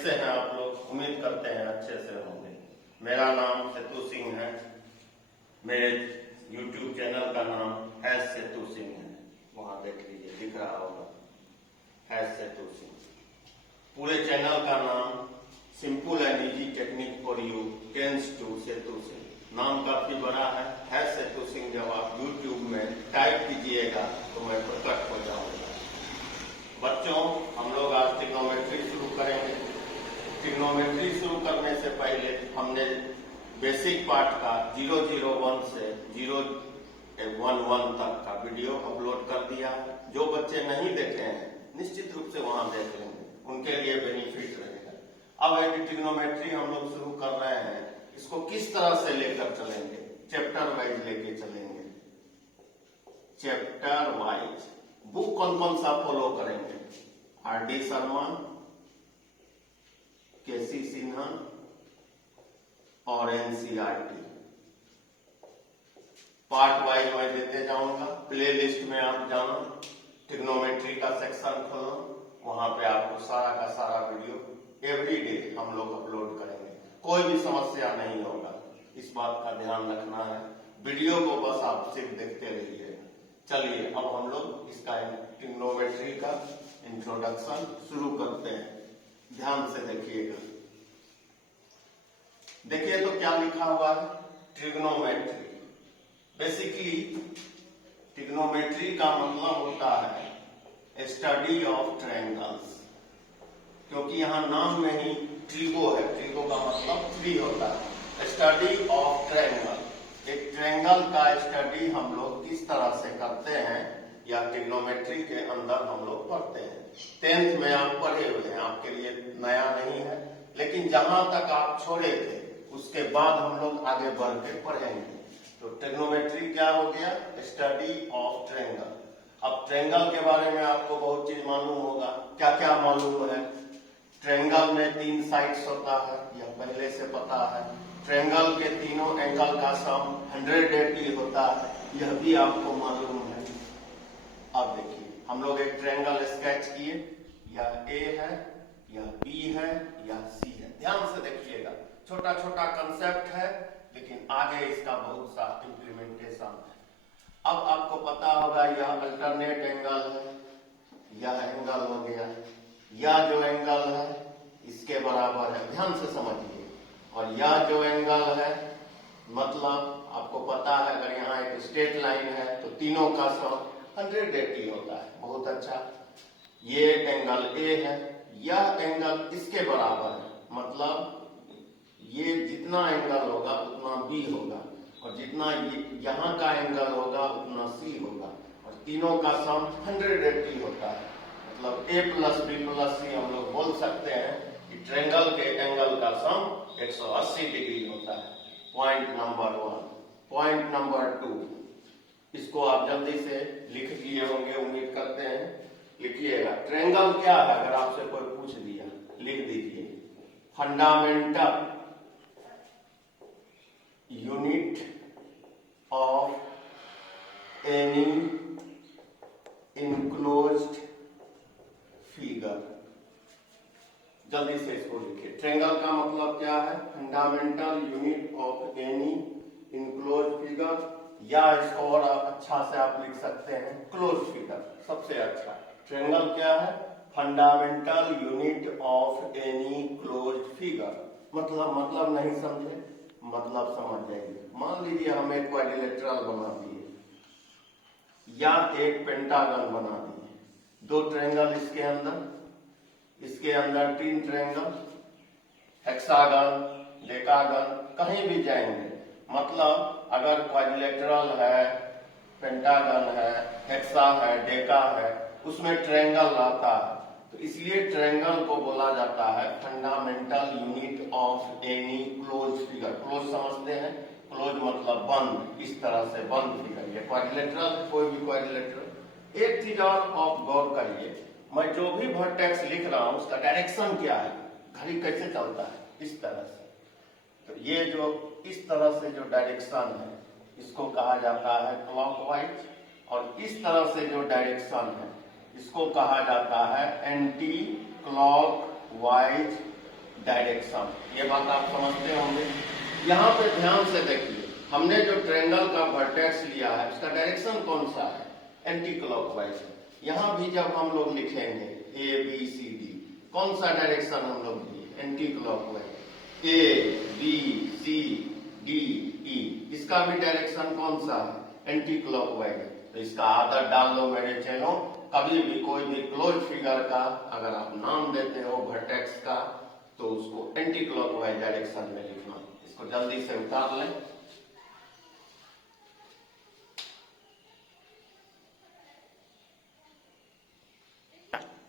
कैसे हैं आप लोग? उम्मीद करते हैं अच्छे से होंगे। मेरा नाम सेतु सिंह है। मेरे YouTube चैनल का नाम है सेतु सिंह है। वहां देख लीजिए, दिख रहा होगा, है सेतु सिंह। पूरे चैनल का नाम simple and easy technique for you tense to Setu Singh. नाम काफी बड़ा है सेतु सिंह। जब आप YouTube में टाइप कीजिएगा तो मैं प्रकट हो जाऊंगा। बच्चों, हम लोग आज ट्रिग्नोमेट्री शुरू करेंगे। ट्रिग्नोमेट्री शुरू करने से पहले हमने बेसिक पार्ट का 001 से 011 तक का वीडियो अपलोड कर दिया है। जो बच्चे नहीं देखे हैं निश्चित रूप से वहां देख लेंगे, उनके लिए बेनिफिट रहेगा। अब यदि ट्रिग्नोमेट्री हम लोग शुरू कर रहे हैं, इसको किस तरह से लेकर चलेंगे? चैप्टर वाइज लेके चलेंगे। चैप्टर वाइज बुक कौन कौन सा फॉलो करेंगे? R.D. शर्मा, K.C. सिन्हा और NCERT। पार्ट वाइज मैं देते जाऊंगा। प्ले लिस्ट में आप जाना, ट्रिग्नोमेट्री का सेक्शन खोलना, वहां पे आपको सारा का सारा वीडियो एवरीडे हम लोग अपलोड करेंगे। कोई भी समस्या नहीं होगा, इस बात का ध्यान रखना है। वीडियो को बस आप सिर्फ देखते रहिए। चलिए अब हम लोग इसका ट्रिग्नोमेट्री का इंट्रोडक्शन शुरू करते हैं। ध्यान से देखिएगा। देखिए तो क्या लिखा हुआ है? ट्रिग्नोमेट्री। बेसिकली ट्रिग्नोमेट्री का मतलब होता है स्टडी ऑफ ट्रायंगल्स, क्योंकि यहाँ नाम में ही ट्रिगो है। ट्रिगो का मतलब थ्री होता है। स्टडी ऑफ ट्रायंगल, एक ट्रायंगल का स्टडी हम लोग किस तरह से करते हैं या ट्रिग्नोमेट्री के अंदर हम लोग पढ़ते हैं। 10th में आप पढ़े हुए हैं, आपके लिए नया नहीं है, लेकिन जहां तक आप छोड़े थे उसके बाद हम लोग आगे बढ़ के पढ़ेंगे। तो ट्रिग्नोमेट्री क्या हो गया? Study of triangle. अब ट्रायंगल के बारे में आपको बहुत चीज मालूम होगा। क्या क्या मालूम है? ट्रायंगल में 3 साइड्स होता है, यह पहले से पता है। ट्रायंगल के तीनों एंगल का सम 180 होता है, यह भी आपको मालूम है। अब देखिए, हम लोग एक ट्रायंगल स्केच किए, यह A है, यह B है, यह C है। ध्यान से देखिएगा, छोटा छोटा कंसेप्ट है, लेकिन आगे इसका बहुत सा इंप्लीमेंटेशन है। अब आपको पता होगा यह अल्टरनेट एंगल है, यह एंगल हो गया, यह जो एंगल है इसके बराबर है। ध्यान से समझिए। और यह जो एंगल है, मतलब आपको पता है अगर यहाँ एक स्ट्रेट लाइन है तो तीनों का सम 180 होता है। बहुत अच्छा। ये एंगल A है, यह एंगल इसके बराबर है, मतलब ये जितना एंगल होगा उतना B होगा, और जितना यहाँ का एंगल होगा उतना C होगा, और तीनों का सम 180 होता है। मतलब A + B + C हम लोग बोल सकते हैं कि ट्रायंगल के एंगल का सम 180 डिग्री होता है। Point number 1। पॉइंट नंबर 2, इसको आप जल्दी से लिख लिए होंगे, उम्मीद करते हैं। लिखिएगा, ट्रायंगल क्या है? अगर आपसे कोई पूछ दिया, लिख दीजिए, fundamental unit of any enclosed figure. जल्दी से इसको लिखिए। ट्रायंगल का मतलब क्या है? Fundamental unit of any enclosed figure, या इसको और अच्छा से आप लिख सकते हैं क्लोज फिगर, सबसे अच्छा। ट्रायंगल क्या है? Fundamental unit of any closed figure. मतलब नहीं समझे? मतलब समझ जाइए। मान लीजिए हम एक क्वाड्रिलेटरल बना दिए या एक पेंटागन बना दिए, 2 ट्रायंगल इसके अंदर 3 ट्रायंगल, हेक्सागन, डेकागन, कहीं भी जाएंगे। मतलब अगर क्वाड्रिलेटरल है, पेंटागन है, हेक्सा है, डेका है, उसमें ट्रायंगल आता है, तो इसलिए ट्रायंगल को बोला जाता है fundamental unit of any close figure. Close समझते हैं? क्लोज मतलब बंद, इस तरह से बंद फिगर। ये क्वाड्रिलेटरल, कोई भी क्वाड्रिलेटरल। एक चीज और आप गौर करिए, मैं जो भी वर्टेक्स लिख रहा हूं उसका डायरेक्शन क्या है? घड़ी कैसे चलता है? इस तरह से। तो ये जो इस तरह से जो डायरेक्शन है इसको कहा जाता है क्लॉकवाइज, और इस तरह से जो डायरेक्शन है इसको कहा जाता है एंटी क्लॉकवाइज डायरेक्शन। ये बात आप समझते होंगे। यहाँ पे ध्यान से देखिए, हमने जो ट्रायंगल का वर्टेक्स लिया है उसका डायरेक्शन कौन सा है? Anti clockwise. यहाँ भी जब हम लोग लिखेंगे ए बी सी डी, कौन सा डायरेक्शन हम लोग लिए? Anti clockwise. A B C D E, इसका भी डायरेक्शन कौन सा है? Anti clockwise. तो इसका आदत डाल लो मेरे चैनल। कभी भी कोई भी क्लोज फिगर का अगर आप नाम देते हो वर्टेक्स का, तो उसको एंटी क्लॉकवाइज डायरेक्शन में लिखना। इसको जल्दी से उतार लें।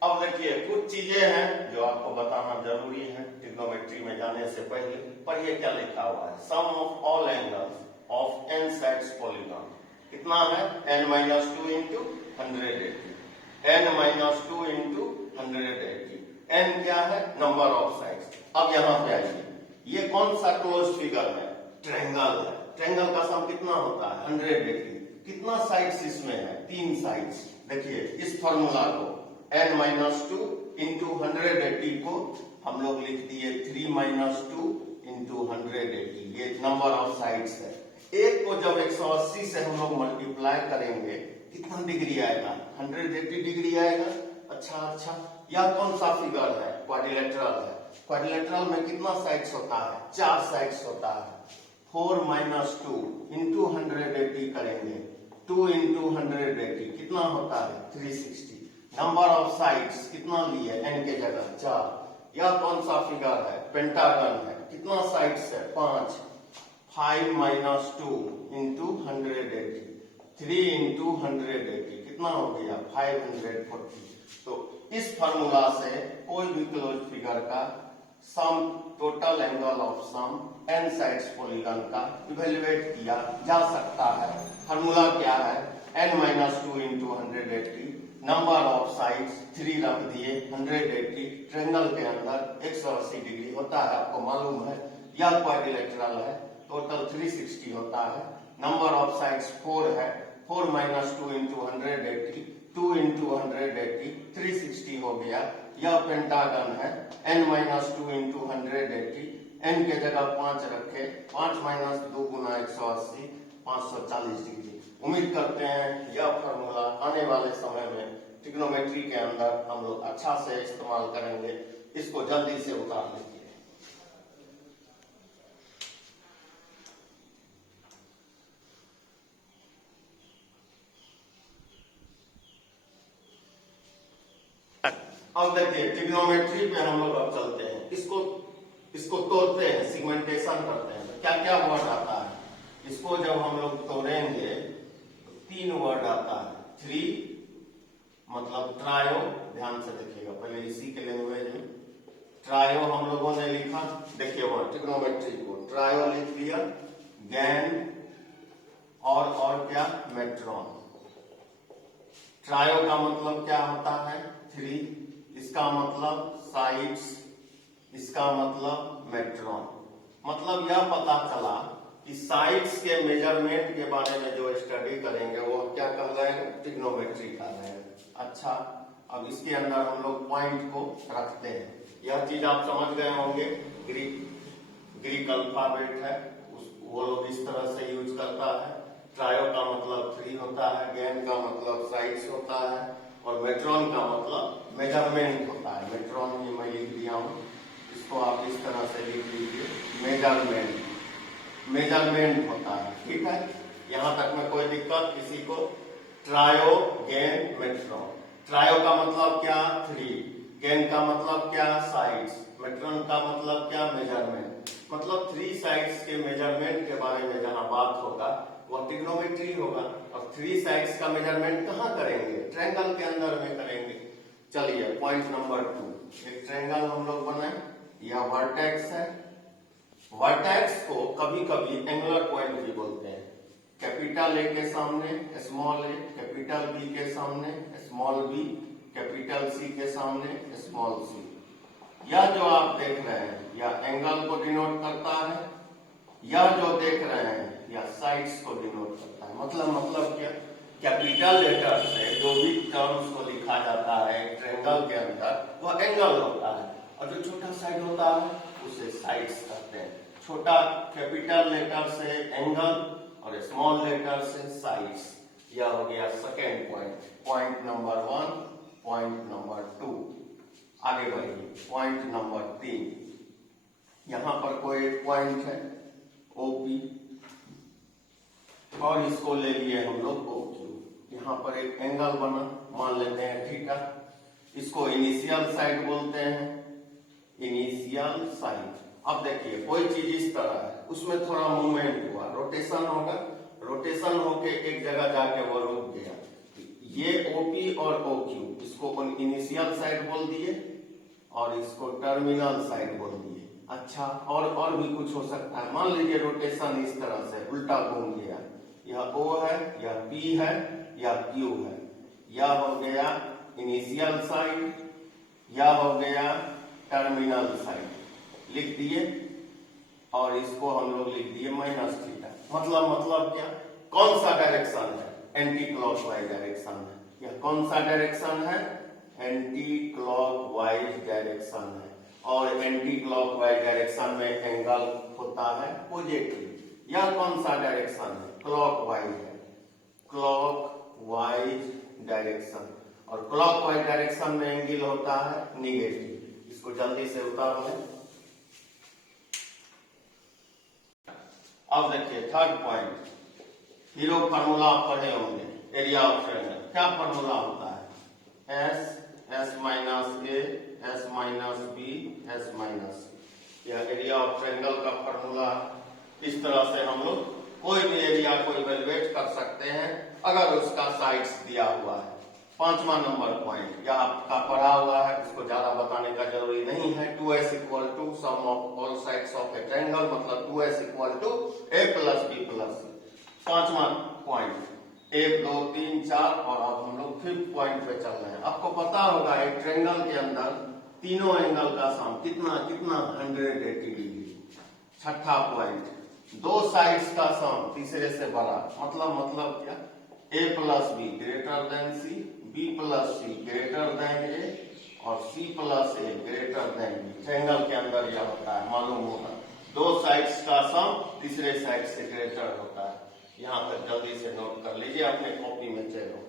अब देखिए, कुछ चीजें हैं जो आपको बताना जरूरी है ट्रिग्नोमेट्री में जाने से पहले। पर ये क्या लिखा हुआ है? Sum of all angles of n sides polygon कितना है? n-2 into 180। n-2 into 180। n क्या है? Number of sides. अब यहाँ पे आइए, ये कौन सा क्लोज फिगर है? ट्रायंगल है। ट्रायंगल का सम कितना होता है? 180। कितना साइड्स इसमें है? 3 साइड्स। देखिए इस फॉर्मूला को n-2 इंटू 180 को हम लोग लिख दिए 3-2 इंटू 180। ये नंबर ऑफ साइड्स है। एक को जब 180 से हम लोग मल्टीप्लाई करेंगे कितना डिग्री आएगा? 180 डिग्री आएगा। अच्छा, यह कौन सा फिगर है? क्वाड्रिलेटरल है। क्वाड्रिलेटरल में कितना साइड्स होता है? 4 साइड्स होता है। 4-2 इंटू 180 करेंगे, 2 इंटू 180 कितना होता है? 360। नंबर ऑफ साइड्स कितना लिए? n के जगह 4। यह कौन सा फिगर है? पेंटागन है। कितना साइड्स है? 5। 5-2 इंटू 180, 3 इंटू 180 कितना हो गया? 540। तो इस फॉर्मूला से कोई भी क्लोज फिगर का sum, total angle of sum n sides polygon का इवेल्युएट किया जा सकता है। फॉर्मूला क्या है? n-2 into 180, number of sides 3 रख दिए, 180। ट्रायंगल के अंदर 180 डिग्री होता है, आपको मालूम है। यह क्वाड्रिलेटरल है, टोटल 360 होता है। नंबर ऑफ साइड्स 4 है। 4-2 इंटू 180, 2 इंटू 180, 360 हो गया। यह पेंटागन है। n-2 इंटू 180, n के जगह 5 रखे, 5-2 गुना 180, 540 डिग्री। उम्मीद करते हैं यह फॉर्मूला आने वाले समय में ट्रिग्नोमेट्री के अंदर हम लोग अच्छा से इस्तेमाल करेंगे। इसको जल्दी से उतार लीजिए। अब देखिए, ट्रिग्नोमेट्री पे हम लोग अब चलते हैं। इसको तोड़ते हैं, सिगमेंटेशन करते हैं। तो क्या क्या वर्ड आता है? इसको जब हम लोग तोड़ेंगे तो 3 वर्ड आता है। 3 मतलब ट्रायो। ध्यान से देखिएगा, पहले इसी के लैंग्वेज में ट्रायो हम लोगों ने लिखा। देखिए वहां ट्रिग्नोमेट्री को ट्रायो लिख दिया। गैन और क्या? मेट्रॉन। ट्रायो का मतलब क्या होता है? 3। इसका मतलब साइड्स, इसका मतलब मेट्रॉन। मतलब यह पता चला कि साइड्स के मेजरमेंट के बारे में जो स्टडी करेंगे वो क्या कहलाएगा? ट्रिग्नोमेट्री कहलाएगा। अच्छा, अब इसके अंदर हम लोग पॉइंट को रखते हैं। यह चीज आप समझ गए होंगे। ग्रीक अल्फाबेट है, वो लोग इस तरह से यूज करता है। ट्रायो का मतलब 3 होता है, गैन का मतलब साइड्स होता है, और मेट्रॉन का मतलब मेजरमेंट होता है। मेट्रॉन ये मैं लिख दिया हूं, इसको आप इस तरह से लिख लीजिए। मेजरमेंट होता है। ठीक है, यहां तक में कोई दिक्कत किसी को? Trio, gain, मेट्रॉन। ट्रायो का मतलब क्या? 3। गैन का मतलब क्या? साइड्स। मेट्रॉन का मतलब क्या? मेजरमेंट। मतलब 3 साइड्स के मेजरमेंट के बारे में जहां बात होगा वह ट्रिग्नोमेट्री होगा। और 3 साइड्स का मेजरमेंट कहां करेंगे? ट्रायंगल के अंदर में करेंगे। चलिए पॉइंट नंबर 2, एक ट्रायंगल हम लोग बनाए। यह वर्टेक्स है। वर्टेक्स को कभी कभी एंगुलर पॉइंट भी बोलते हैं। कैपिटल ए के सामने स्मॉल ए, कैपिटल बी के सामने स्मॉल बी, कैपिटल सी के सामने स्मॉल सी। यह जो आप देख रहे हैं यह एंगल को डिनोट करता है। यह जो देख रहे हैं यह साइड्स को डिनोट करता है। मतलब क्या? कैपिटल लेटर से जो भी टर्म्स को लिखा जाता है ट्रायंगल के अंदर वह एंगल होता है, और जो छोटा साइड होता है उसे साइड्स कहते हैं। छोटा कैपिटल लेटर से एंगल और स्मॉल लेटर से साइड्स। यह हो गया second point, point number 1, point number 2। आगे बढ़िए, पॉइंट नंबर 3। यहां पर कोई एक पॉइंट है OP और इसको ले लिए हम लोग OQ। यहाँ पर एक एंगल बना, मान लेते हैं थीटा। इसको इनिशियल साइड बोलते हैं, इनिशियल साइड। अब देखिए कोई चीज इस तरह है, उसमें थोड़ा मूवमेंट हुआ, रोटेशन होगा, रोटेशन होके एक जगह जाके वो रुक गया। ये OP और OQ, इसको इनिशियल साइड बोल दिए और इसको टर्मिनल साइड बोल दिए। अच्छा, और भी कुछ हो सकता है। मान लीजिए रोटेशन इस तरह से उल्टा घूम गया, यह O है, यह P है, यह Q है। यह हो गया इनिशियल साइड, यह हो गया टर्मिनल साइड। लिख दिए और इसको हम लोग लिख दिए माइनस थीटा। मतलब क्या, कौन सा डायरेक्शन है? एंटी क्लॉकवाइज डायरेक्शन है। यह कौन सा डायरेक्शन है? एंटी क्लॉकवाइज डायरेक्शन है। और एंटी क्लॉकवाइज डायरेक्शन में एंगल होता है पॉजिटिव। यह कौन सा डायरेक्शन है? क्लॉकवाइज है, क्लॉकवाइज डायरेक्शन। और क्लॉकवाइज डायरेक्शन में एंगल होता है निगेटिव। इसको जल्दी से उतार लें। अब देखिए थर्ड पॉइंट, हीरो फार्मूला आप पढ़े होंगे, एरिया ऑफ ट्रायंगल। क्या फार्मूला होता है? S minus A, S minus B, S minus. यह एरिया ऑफ ट्रायंगल का फार्मूला। इस तरह से हम लोग कोई भी एरिया को इवेलुएट कर सकते हैं अगर उसका साइड्स दिया हुआ है। 5वां नंबर पॉइंट, यह आपका पढ़ा हुआ है, इसको ज्यादा बताने का जरूरी नहीं है। 2S equal to sum of all sides of a triangle, मतलब 2S equal to A plus B plus C। 5वां पॉइंट, 1, 2, 3, 4 और अब हम लोग 5th पॉइंट पे चल रहे हैं। आपको पता होगा एक ट्रायंगल के अंदर तीनों एंगल का सम कितना 180 डिग्री। 6ठा पॉइंट, दो साइड्स का सम तीसरे से बड़ा। मतलब क्या? A plus B greater than C, B plus C greater than A और C plus A greater than B। Triangle के अंदर यह होता है, मालूम होगा। दो साइड्स का सम तीसरे साइड से ग्रेटर होता है। यहां पर जल्दी से नोट कर लीजिए अपने कॉपी में। चलो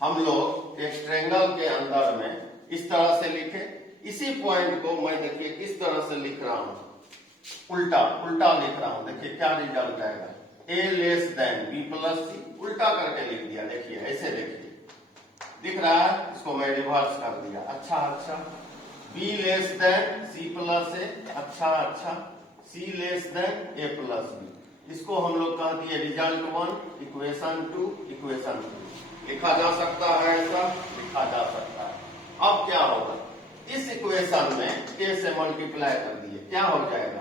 हम लोग एक ट्रायंगल के अंदर में इस तरह से लिखे। इसी पॉइंट को मैं देखिए इस तरह से लिख रहा हूं, उल्टा लिख रहा हूं। देखिए क्या रिजल्ट आएगा, A less than B plus C। उल्टा करके लिख दिया, देखिए ऐसे देखिए दिख रहा है। इसको मैं रिवर्स कर दिया। अच्छा, B less than C plus A। अच्छा, C less than A plus B। इसको हम लोग कह दिए रिजल्ट 1, इक्वेशन 2, इक्वेशन 3। लिखा जा सकता है, ऐसा लिखा जा सकता है। अब क्या होगा, इस इक्वेशन में A से मल्टीप्लाई कर दिए, क्या हो जाएगा?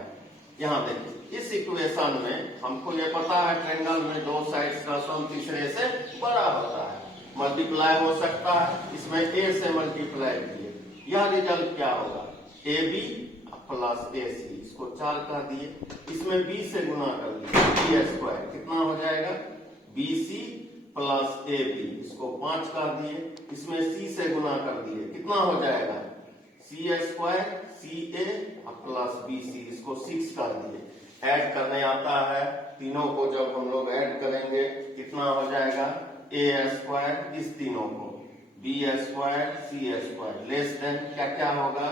यहां देखिए इस इक्वेशन में हमको ये पता है ट्रायंगल में दो साइड्स का सम तीसरे से बड़ा होता है, मल्टीप्लाई हो सकता है। इसमें A से मल्टीप्लाई किए, यह रिजल्ट क्या होगा? AB plus AC। इसको 4 कर दिए, इसमें B से गुना कर दिए, B स्क्वायर कितना हो जाएगा? BC plus AB। इसको 5 कर दिए, इसमें C से गुना कर दिए, कितना हो जाएगा? C square CA plus BC। इसको 6 कर दिए। ऐड करने आता है, तीनों को जब हम लोग ऐड करेंगे कितना हो जाएगा? A स्क्वायर, इस तीनों को B square C square less than क्या होगा?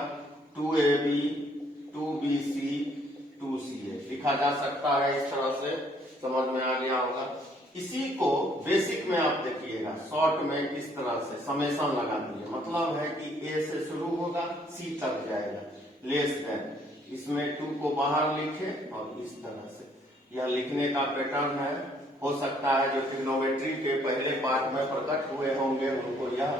2AB 2BC 2CA। लिखा जा सकता है इस तरह से, समझ में आ गया होगा। इसी को बेसिक में आप देखिएगा, शॉर्ट में इस तरह से समेशन लगा दिए। मतलब है कि A से शुरू होगा C तक जाएगा, लेस देन। इसमें 2 को बाहर लिखे और इस तरह से यह लिखने का पैटर्न है। हो सकता है जो ट्रिग्नोमेट्री के पहले पार्ट में प्रकट हुए होंगे उनको यह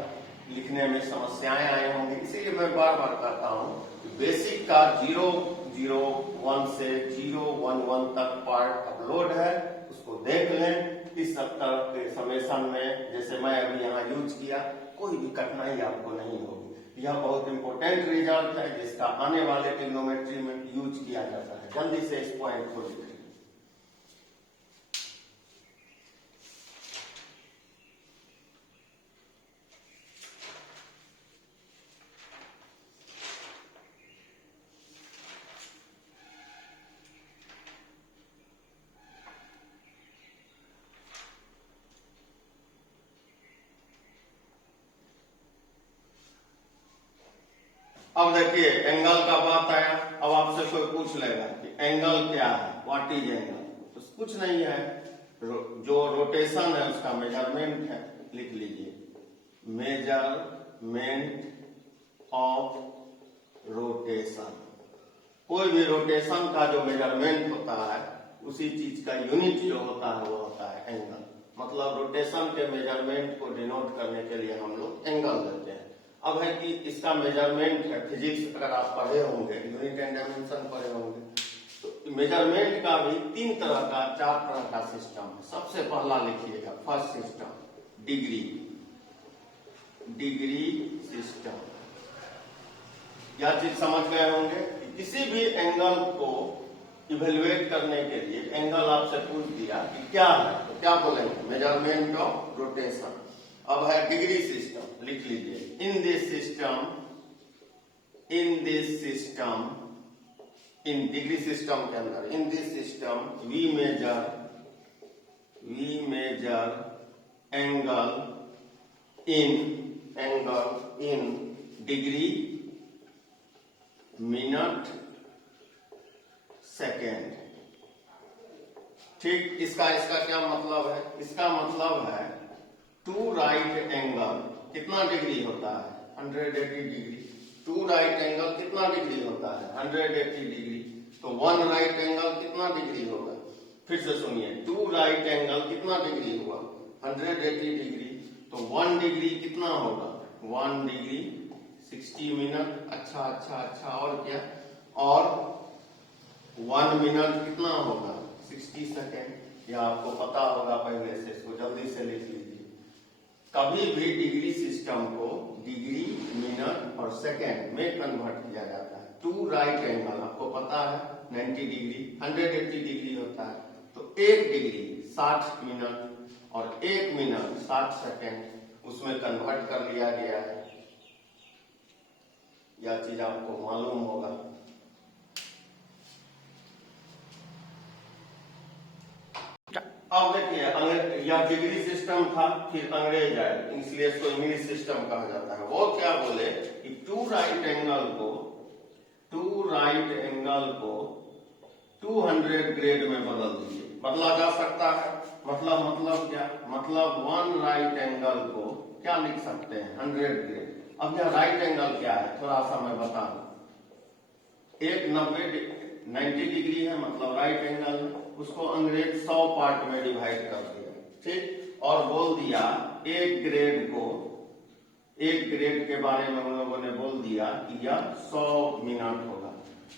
लिखने में समस्याएं आए होंगी। इसीलिए मैं बार कहता हूं बेसिक का 001 से 011 तक पार्ट अपलोड है, उसको देख लें। इस सप्ताह के समेशन में जैसे मैं अभी यहाँ यूज किया, कोई भी कठिनाई आपको नहीं होगी। यह बहुत इंपॉर्टेंट रिजल्ट है जिसका आने वाले ट्रिग्नोमेट्री में यूज किया जाता है। जल्दी से इस पॉइंट को लिखें। अब देखिए एंगल का बात आया। अब आपसे कोई पूछ लेगा कि एंगल क्या है, व्हाट इज एंगल, तो कुछ नहीं है, जो रोटेशन है उसका मेजरमेंट है। लिख लीजिए, मेजरमेंट ऑफ रोटेशन। कोई भी रोटेशन का जो मेजरमेंट होता है उसी चीज का यूनिट जो होता है वो होता है एंगल। मतलब रोटेशन के मेजरमेंट को डिनोट करने के लिए हम लोग एंगल देते हैं। अब है कि इसका मेजरमेंट है, फिजिक्स अगर आप पढ़े होंगे, यूनिट एंड डायमेंशन पढ़े होंगे, तो मेजरमेंट का भी 3 तरह का 4 तरह का सिस्टम है। सबसे पहला लिखिएगा, first system degree, degree system. यह चीज समझ गए होंगे कि किसी भी एंगल को इवेल्युएट करने के लिए एंगल आपसे पूछ दिया कि क्या है, तो क्या बोलेंगे, मेजरमेंट ऑफ रोटेशन। अब है डिग्री सिस्टम, लिख लीजिए, in this system, in this system, in degree system के अंदर, in this system we measure angle in degree, minute, second. ठीक, इसका क्या मतलब है, इसका मतलब है टू राइट एंगल कितना डिग्री होता है, 180 डिग्री। टू राइट एंगल कितना डिग्री होता है, 180 डिग्री। तो 1 राइट एंगल कितना डिग्री होगा, फिर से सुनिए, 2 राइट एंगल कितना डिग्री हुआ, 180 डिग्री। तो 1 डिग्री कितना होगा, 1 डिग्री 60 मिनट। अच्छा, और क्या, और 1 मिनट कितना होगा, 60 सेकेंड। यह आपको पता होगा पहले से, इसको जल्दी से लिख लीजिए। कभी भी डिग्री सिस्टम को डिग्री, मिनट और सेकेंड में कन्वर्ट किया जाता है। 2 राइट एंगल आपको पता है 90 डिग्री, 180 डिग्री होता है। तो 1 डिग्री 60 मिनट और 1 मिनट 60 सेकेंड उसमें कन्वर्ट कर लिया गया है। यह चीज आपको मालूम होगा। अब देखिए, यह डिग्री सिस्टम था, फिर अंग्रेज आए, इसलिए इसको इंग्लिश सिस्टम कहा जाता है। वो क्या बोले कि 2 राइट एंगल को 200 ग्रेड में बदल दीजिए। बदला जा सकता है, मतलब क्या, मतलब 1 राइट एंगल को क्या लिख सकते हैं, 100 ग्रेड। अब यह राइट एंगल क्या है, थोड़ा सा मैं बता दूं। एक 90 डिग्री है, मतलब राइट एंगल, उसको अंग्रेज 100 पार्ट में डिवाइड कर दिया, ठीक, और बोल दिया एक ग्रेड के बारे में उन लोगों ने बोल दिया कि यह 100 मिनट होगा,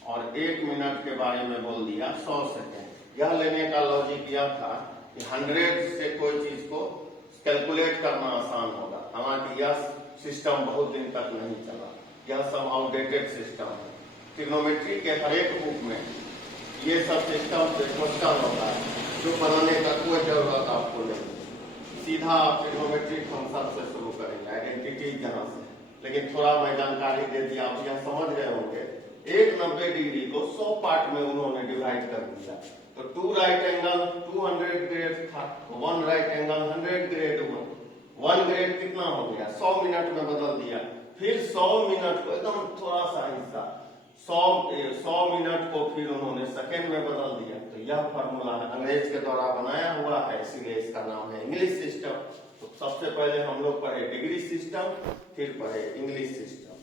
और 1 मिनट के बारे में बोल दिया 100 सेकेंड। यह लेने का लॉजिक यह था कि 100 से कोई चीज को कैलकुलेट करना आसान होगा। हालांकि यह सिस्टम बहुत दिन तक नहीं चला, यह सब आउटडेटेड सिस्टम है। ट्रिग्नोमेट्री के हर एक बुक में ये सब सिस्टम से क्वेश्चन होता है, जो बनाने का कोई जरूरत आपको नहीं। सीधा आप ट्रिग्नोमेट्रिक फंक्शन से शुरू करेंगे, आइडेंटिटी यहाँ से। लेकिन थोड़ा मैं जानकारी दे दिया, आप यह समझ गए होंगे। एक 90 डिग्री को 100 पार्ट में उन्होंने डिवाइड कर दिया। तो 2 राइट एंगल 200 ग्रेड था, 1 राइट एंगल 100 ग्रेड हुआ। 1 ग्रेड कितना हो गया, 100 मिनट में बदल दिया। फिर 100 मिनट को एकदम थोड़ा सा हिस्सा 100 मिनट को फिर उन्होंने सेकेंड में बदल दिया। तो यह फॉर्मूला है, अंग्रेज के द्वारा बनाया हुआ है, इसीलिए इसका नाम है इंग्लिश सिस्टम। तो सबसे पहले हम लोग पढ़े डिग्री सिस्टम, फिर पढ़े इंग्लिश सिस्टम।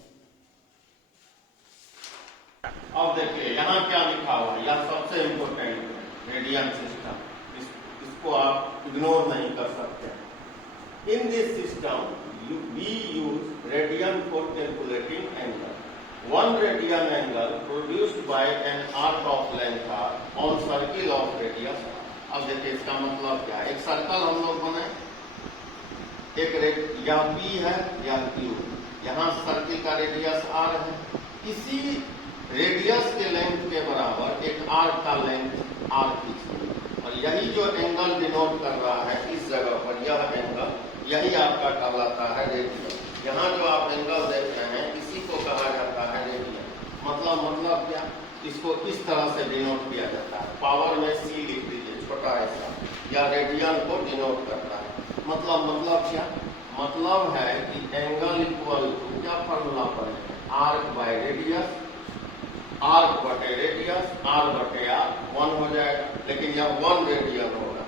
अब देखिए यहाँ क्या लिखा हुआ है, यह सबसे इंपोर्टेंट है, रेडियन सिस्टम। इसको आप इग्नोर नहीं कर सकते। In this system we use radian for calculating angle. 1 radian angle produced by an arc of length r on circle of radius। अब देखिए इसका मतलब क्या है, एक सर्कल हम लोग बनाए, एक यह P है, यह Q, यहाँ सर्कल का रेडियस r है। इसी रेडियस के लेंथ के बराबर एक आर्क का लेंथ r खींचिए, और यही जो एंगल डिनोट कर रहा है इस जगह पर, यह एंगल, यही आपका कहलाता है रेडियन। यहाँ जो आप एंगल देख रहे हैं इसी को कहा जाता है रेडियन। मतलब क्या, इसको इस तरह से डिनोट किया जाता है, पावर में c लिख दीजिए, छोटा ऐसा, या रेडियन को डिनोट करता है। मतलब क्या, मतलब है कि एंगल इक्वल टू क्या फॉर्मूला पड़ेगा, आर्क बाय रेडियस, आर्क बटे रेडियस, आर बटे आर 1 हो जाएगा, लेकिन यह 1 रेडियन होगा।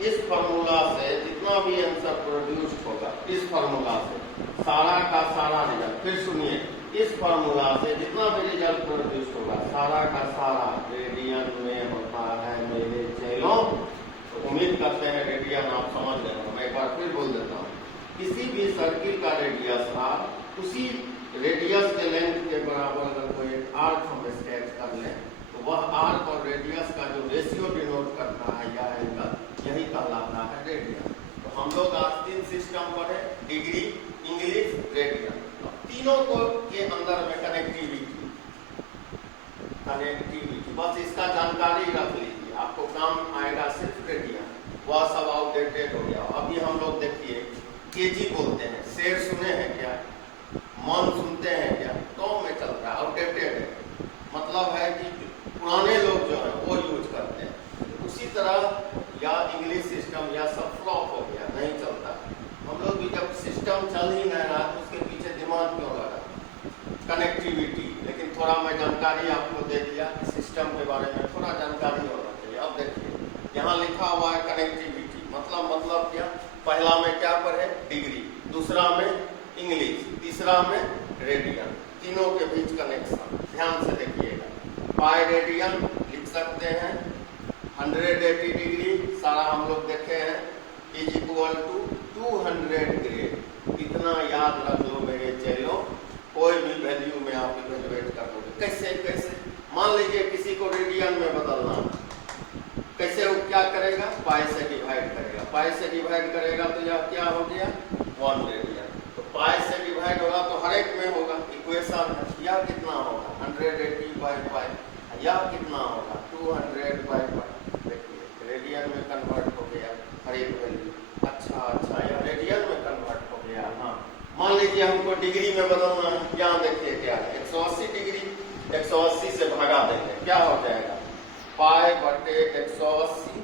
इस फॉर्मूला से जितना भी आंसर प्रोड्यूस्ड होगा, इस फॉर्मूला से सारा का सारा रिजल्ट, फिर सुनिए, इस फॉर्मूला से जितना भी रिजल्ट प्रोड्यूस्ड होगा सारा का सारा रेडियन में होता है मेरे चेलों। तो उम्मीद करते हैं रेडियन आप समझ गए हो। मैं एक बार फिर बोल देता हूँ, किसी भी सर्किल का रेडियस आर, उसी रेडियस के लेंथ के बराबर अगर कोई आर्क हम स्केच कर लें तो वह आर्क और रेडियस का जो रेशियो डिनोट करता है या एंगल, यही कहलाता है रेडियन। तो हम लोग आज 3 सिस्टम पढ़े, डिग्री, इंग्लिश, रेडियन। तीनों को के अंदर में कनेक्टिविटी, बस इसका जानकारी रख लीजिए, आपको काम आएगा सिर्फ रेडियन। वह सब आउटडेटेड हो गया। अभी हम लोग देखिए केजी बोलते हैं, शेर सुने हैं क्या, मन सुनते हैं क्या, तो में चलता है, आउटडेटेड है, मतलब है कि पुराने लोग जो है वो यूज करते हैं। उसी तरह या इंग्लिश सिस्टम या सब फ्लॉप हो गया, नहीं चलता। हम लोग भी जब सिस्टम चल ही नहीं रहा तो उसके पीछे दिमाग क्यों लगा, कनेक्टिविटी। लेकिन थोड़ा मैं जानकारी आपको दे दिया, सिस्टम के बारे में थोड़ा जानकारी होना चाहिए। अब देखिए यहाँ लिखा हुआ है कनेक्टिविटी, मतलब क्या, पहला में क्या पढ़े, डिग्री, दूसरा में इंग्लिश, तीसरा में रेडियन, तीनों के बीच कनेक्शन। ध्यान से देखिएगा, पाई रेडियन लिख सकते हैं, 180 डिग्री सारा हम लोग देखे हैं, इज इक्वल टू 200 ग्रेड। इतना याद रख लो मेरे चेलों, कोई भी वैल्यू में आप इवेल्युएट कर लोगे। कैसे मान लीजिए किसी को रेडियन में बदलना, कैसे वो क्या करेगा, पाई से डिवाइड करेगा, पाई से डिवाइड करेगा तो यह क्या हो गया, 1 रेडियन। तो पाई से डिवाइड होगा तो हर एक में होगा, इक्वेशन है, यह कितना होगा 180 बाई पाई, यह कितना होगा 200 बाई पाई। देखिए रेडियन में कन्वर्ट हो गया हर एक वैल्यू। अच्छा यह रेडियन में कन्वर्ट हो गया। हाँ, मान लीजिए हमको डिग्री में बदलना है, यहाँ देखिए क्या है, 180 डिग्री 180 से भगा देंगे, क्या हो जाएगा, पाई बटे 180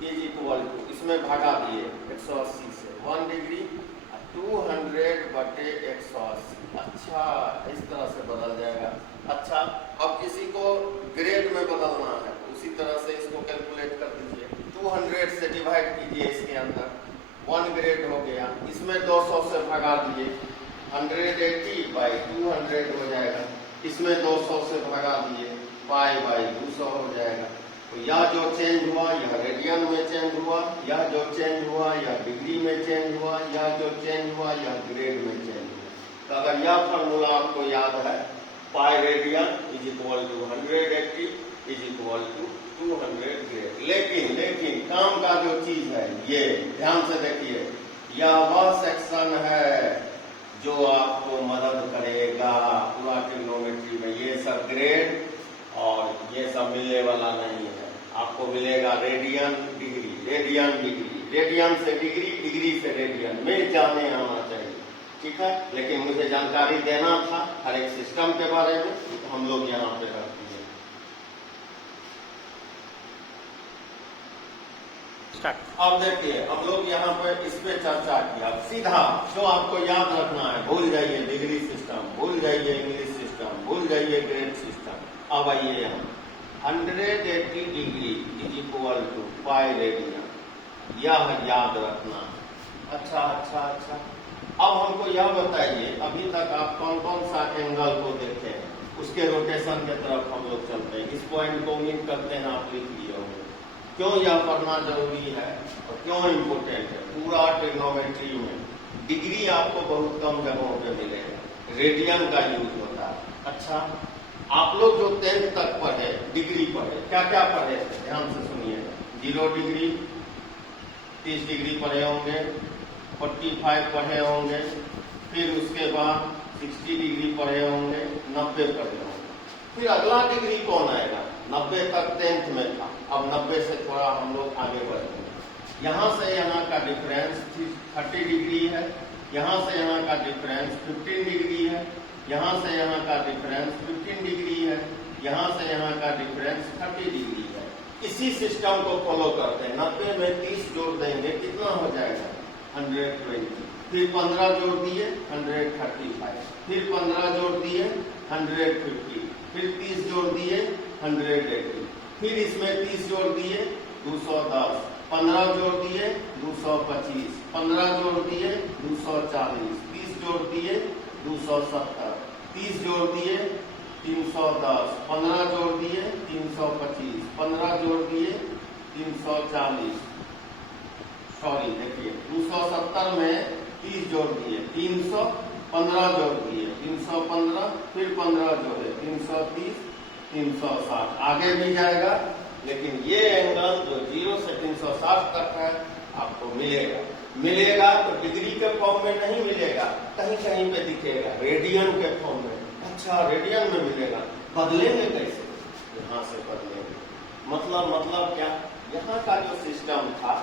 इज इक्वल टू, इसमें भगा दिए 180 से 1 डिग्री 200 बटे 180। अच्छा, इस तरह से बदल जाएगा। अच्छा, अब किसी को ग्रेड में बदलना है, उसी तरह से इसको कैलकुलेट कर दीजिए, 200 से डिवाइड कीजिए, इसके अंदर 1 ग्रेड हो गया, इसमें 200 से भगा दिए, 180 बाई 200 हो जाएगा, इसमें 200 से भगा दिए, पाई बाई 200 हो जाएगा। तो यह जो चेंज हुआ यह रेडियन में चेंज हुआ, यह जो चेंज हुआ यह डिग्री में चेंज हुआ, यह जो चेंज हुआ यह ग्रेड में चेंज हुआ। तो अगर यह फॉर्मूला आपको याद है, pi radian is equal to 180 is equal to 200 grade. लेकिन काम का जो चीज है, ये ध्यान से देखिए, यह वह सेक्शन है जो आपको मदद करेगा पूरा ट्रिग्नोमेट्री में। ये सब ग्रेड और ये सब मिलने वाला नहीं है, आपको मिलेगा radian degree, radian degree, radian से डिग्री, डिग्री से रेडियन में जाने आना चाहिए, ठीक है। लेकिन मुझे जानकारी देना था हर एक सिस्टम के बारे में, तो हम लोग यहाँ पे रखते हैं। अब देखिए हम लोग यहाँ पे इस पे चर्चा किया, सीधा जो आपको याद रखना है, भूल जाइए डिग्री सिस्टम, भूल जाइए इंग्लिश सिस्टम, भूल जाइए ग्रेड सिस्टम। अब आइए यहाँ 180 degree is equal to pi radian, यह याद रखना। अच्छा, अब हमको यह बताइए, अभी तक आप कौन कौन सा एंगल को देखे हैं, उसके रोटेशन के तरफ हम लोग चलते हैं। इस पॉइंट को उम्मीद करते हैं आप लिख लिए होंगे। क्यों यह पढ़ना जरूरी है और क्यों इम्पोर्टेंट है। पूरा ट्रिग्नोमेट्री में डिग्री आपको बहुत कम जगहों पे मिलेगा, रेडियन का यूज होता है। अच्छा, आप लोग जो 10th तक पढ़े, डिग्री पढ़े, क्या क्या पढ़े, ध्यान से सुनिए। 0 डिग्री, 30 डिग्री पढ़े होंगे, 45 पढ़े होंगे, फिर उसके बाद 60 डिग्री पढ़े होंगे, 90 पढ़े होंगे। फिर अगला डिग्री कौन आएगा, 90 तक 10th में था, अब 90 से थोड़ा हम लोग आगे बढ़ेंगे। यहाँ से यहाँ का डिफरेंस 30 डिग्री है, यहाँ से यहाँ का डिफरेंस 15 डिग्री है, यहाँ से यहाँ का डिफरेंस 15 डिग्री है, यहाँ से यहाँ का डिफरेंस 30 डिग्री है। इसी सिस्टम को फॉलो करते हैं। 90 में 30 जोड़ देंगे, कितना हो जाएगा 120। फिर 15 जोड़ दिए 135, फिर 15 जोड़ दिए 150, फिर 30 जोड़ दिए 180, फिर इसमें 30 जोड़ दिए 210, 15 जोड़ दिए 225, 15 जोड़ दिए 240, 30 जोड़ दिए 270, 30 जोड़ दिए 310, 15 जोड़ दिए 325, 15 जोड़ दिए 340, सॉरी देखिए 270 में 30 जोड़ दिए 300, 15 जोड़ दिए 315, फिर 15 जोड़े 330, 360, आगे भी जाएगा, लेकिन ये एंगल जो 0 से 360 तक है आपको मिलेगा तो डिग्री के फॉर्म में नहीं मिलेगा, कहीं कहीं पे दिखेगा रेडियन के फॉर्म में। अच्छा, रेडियन में मिलेगा, बदलेंगे कैसे? यहाँ से बदलेंगे, मतलब क्या, यहाँ का जो सिस्टम था,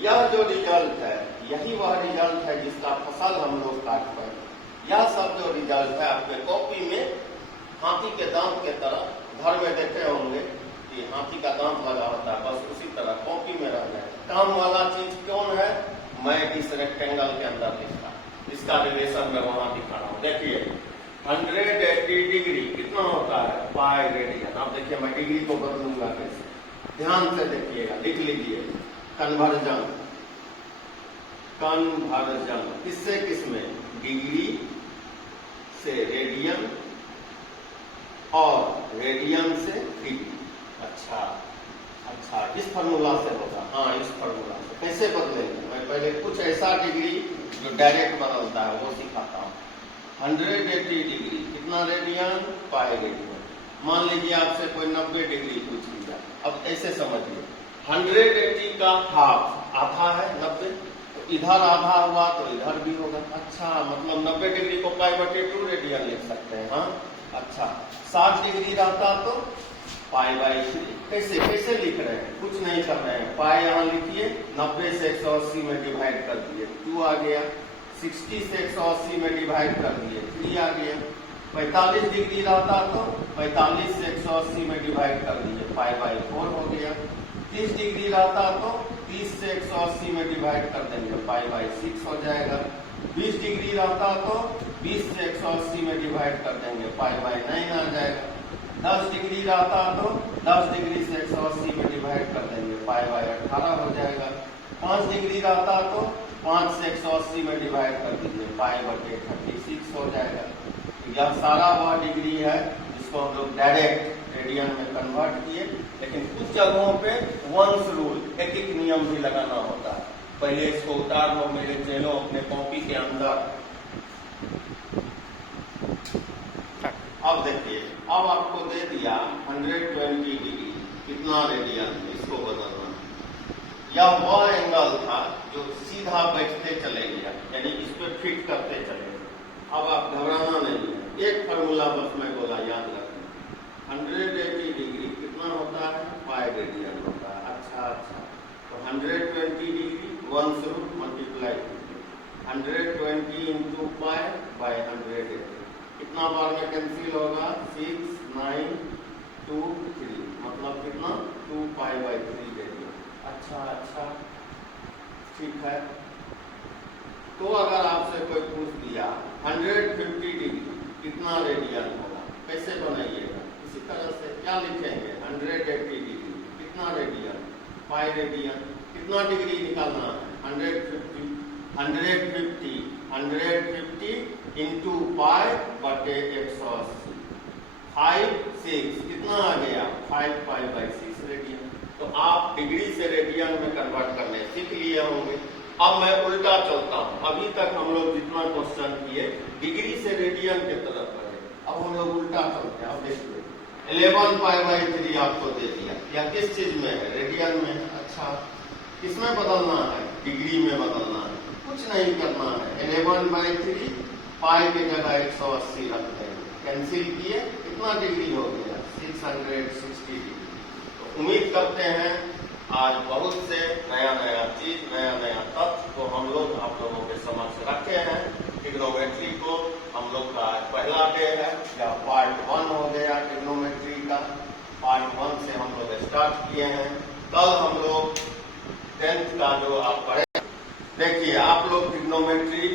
यह जो रिजल्ट है यही वह रिजल्ट है जिसका फसल हम लोग काट पाए। यह सब जो रिजल्ट है आपके कॉपी में हाथी के दांत के तरह घर में देखे होंगे कि हाथी का दांत लगा होता है, बस उसी तरह कॉपी में रह जाए। काम वाला चीज कौन है? मैं इस रेक्टेंगल के अंदर लिखा, इसका रिलेशन मैं वहां दिखा रहा हूँ। देखिए 180 डिग्री कितना होता है? Pi radian. आप देखिए मैं डिग्री को बदलूंगा कैसे, ध्यान से देखिएगा, लिख लीजिए। कन्वर्जन किससे किसमें? डिग्री से रेडियन और रेडियन से डिग्री। अच्छा, इस फार्मूला से होगा। हाँ, इस फार्मूला से कैसे बदलेंगे? मैं पहले कुछ ऐसा डिग्री जो डायरेक्ट बदलता है वो सिखाता हूँ। 180 डिग्री कितना रेडियन? Pi radian. मान लीजिए आपसे कोई 90 डिग्री पूछ लिया, अब ऐसे समझिए 180 का हाफ आधा है 90, तो इधर आधा हुआ तो इधर भी होगा। अच्छा, मतलब 90 डिग्री को पाई/2 रेडियन लिख सकते हैं। हाँ, अच्छा 60 डिग्री रहता तो पाई/3। कैसे लिख रहे हैं? कुछ नहीं कर रहे हैं, पाई यहाँ लिखिए, 90 से 180 में डिवाइड कर दिए 2 आ गया, 60 से 180 में डिवाइड कर दिए 3 आ गया। 45 डिग्री रहता तो 45 से 180 में डिवाइड कर दिए पाई/4 हो गया। 30 डिग्री रहता तो 30 से 180 में डिवाइड कर देंगे पाई/6 हो जाएगा। 20 डिग्री रहता तो 20 से 180 में डिवाइड कर देंगे पाई/9 आ जाएगा। 10 डिग्री रहता तो 10 डिग्री से 180 में डिवाइड कर देंगे पाई/18 हो जाएगा। 5 डिग्री रहता तो 5 से 180 में डिवाइड कर दीजिए पाई/36 हो जाएगा। यह सारा वह डिग्री है जिसको हम लोग डायरेक्ट रेडियन में कन्वर्ट किए, लेकिन कुछ जगहों पे वंस रूल, एक नियम भी लगाना होता है। पहले इसको उतार लो मेरे चेलों अपने कॉपी के अंदर। अब देखिए, अब आपको दे दिया 120 डिग्री कितना रेडियन, इसको बदलना। यह वह एंगल था जो सीधा बैठते चले गया, यानी इस पे फिट करते चले गए। अब आप घबराना नहीं है, एक फार्मूला बस मैं बोला याद रखना। 180 डिग्री कितना होता है? पाई रेडियन होता है। अच्छा, तो 120 degree once root multiply 120 into पाई/180 कितना बार में कैंसिल होगा? 6, 9, 2, 3, मतलब कितना? 2 पाई/3 रेडियन। अच्छा, ठीक है। तो अगर आपसे कोई पूछ दिया 150 डिग्री कितना रेडियन होगा, कैसे बनाइएगा? इसी तरह से क्या लिखेंगे? 180 डिग्री कितना रेडियन? Pi radian. कितना डिग्री निकालना है? 150 इंटू पाई/180। 5, 6 कितना आ गया? 5 पाई/6 रेडियन। तो आप डिग्री से रेडियन में कन्वर्ट करने सीख लिए होंगे। अब मैं उल्टा चलता हूं। अभी तक हम लोग जितना क्वेश्चन किए डिग्री से रेडियन की तरफ बढ़े, अब हम लोग उल्टा चलते हैं। अब देखिए 11 पाई/3 आपको दे दिया, या किस चीज में है? रेडियन में। अच्छा, किसमें बदलना है? डिग्री में बदलना है। कुछ नहीं करना है, 11/3 पाई की जगह 180 रख देंगे, कैंसिल किए, कितना डिग्री हो गया? 660 डिग्री। तो उम्मीद करते हैं आज बहुत से नया चीज, नया तथ्य को हम लोग आप लोगों के समक्ष रखे हैं। ट्रिग्नोमेट्री को हम लोग का पहला डे है, या पार्ट 1 हो गया ट्रिग्नोमेट्री का। पार्ट 1 से हम लोग स्टार्ट किए हैं। कल हम लोग 10th का जो आप पढ़े देखिए आप लोग ट्रिग्नोमेट्री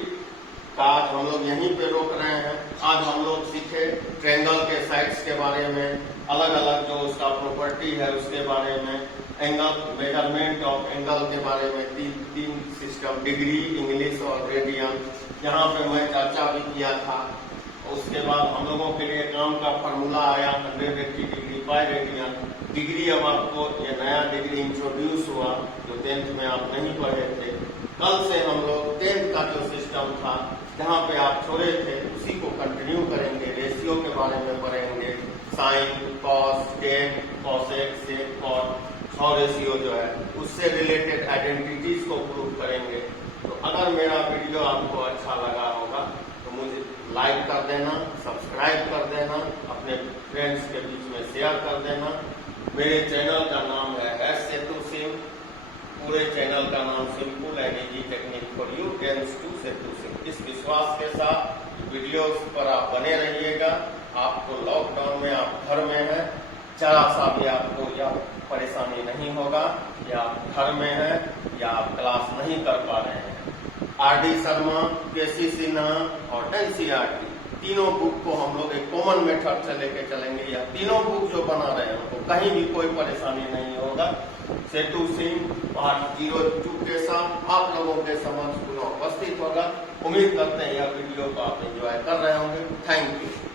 का आज हम लोग यहीं पे रोक रहे हैं। आज हम लोग सीखे ट्रायंगल के साइड्स के बारे में, अलग अलग जो उसका प्रॉपर्टी है उसके बारे में, एंगल मेजरमेंट ऑफ एंगल के बारे में, तीन सिस्टम, डिग्री, इंग्लिश और रेडियन, यहाँ पे मैं चर्चा भी किया था। उसके बाद हम लोगों के लिए काम का फॉर्मूला आया 180 डिग्री बाय रेडियन। डिग्री अब आपको ये नया डिग्री इंट्रोड्यूस हुआ जो 10th में आप नहीं पढ़े थे। कल से हम लोग 10th का जो सिस्टम था जहाँ पे आप छोड़े थे उसी को कंटिन्यू करेंगे। रेशियो के बारे में पढ़ेंगे, साइन, कॉस, टेन, कॉसेक, सेक, कॉट, 100 रेशियो जो है उससे रिलेटेड आइडेंटिटीज को प्रूव करेंगे। तो अगर मेरा वीडियो आपको अच्छा लगा होगा तो मुझे लाइक कर देना, सब्सक्राइब कर देना, अपने फ्रेंड्स के बीच में शेयर कर देना। मेरे चैनल का नाम है सेतु सिंह। पूरे चैनल का नाम simple and easy technique for you tense to Setu Singh. इस विश्वास के साथ वीडियोस पर आप बने रहिएगा। आपको लॉकडाउन में आप घर में हैं, जरा सा भी आपको या परेशानी नहीं होगा, या आप घर में हैं या आप क्लास नहीं कर पा रहे हैं। आर.डी. शर्मा, के.सी. सिन्हा और एनसीईआरटी तीनों बुक को हम लोग एक कॉमन मेथड से लेके चलेंगे। या तीनों बुक जो बना रहे हैं उनको कहीं भी कोई परेशानी नहीं होगा। सेतु सिंह पार्ट 02 के साथ आप लोगों के समक्ष पुनः उपस्थित होगा। उम्मीद करते हैं यह वीडियो को आप एंजॉय कर रहे होंगे। Thank you.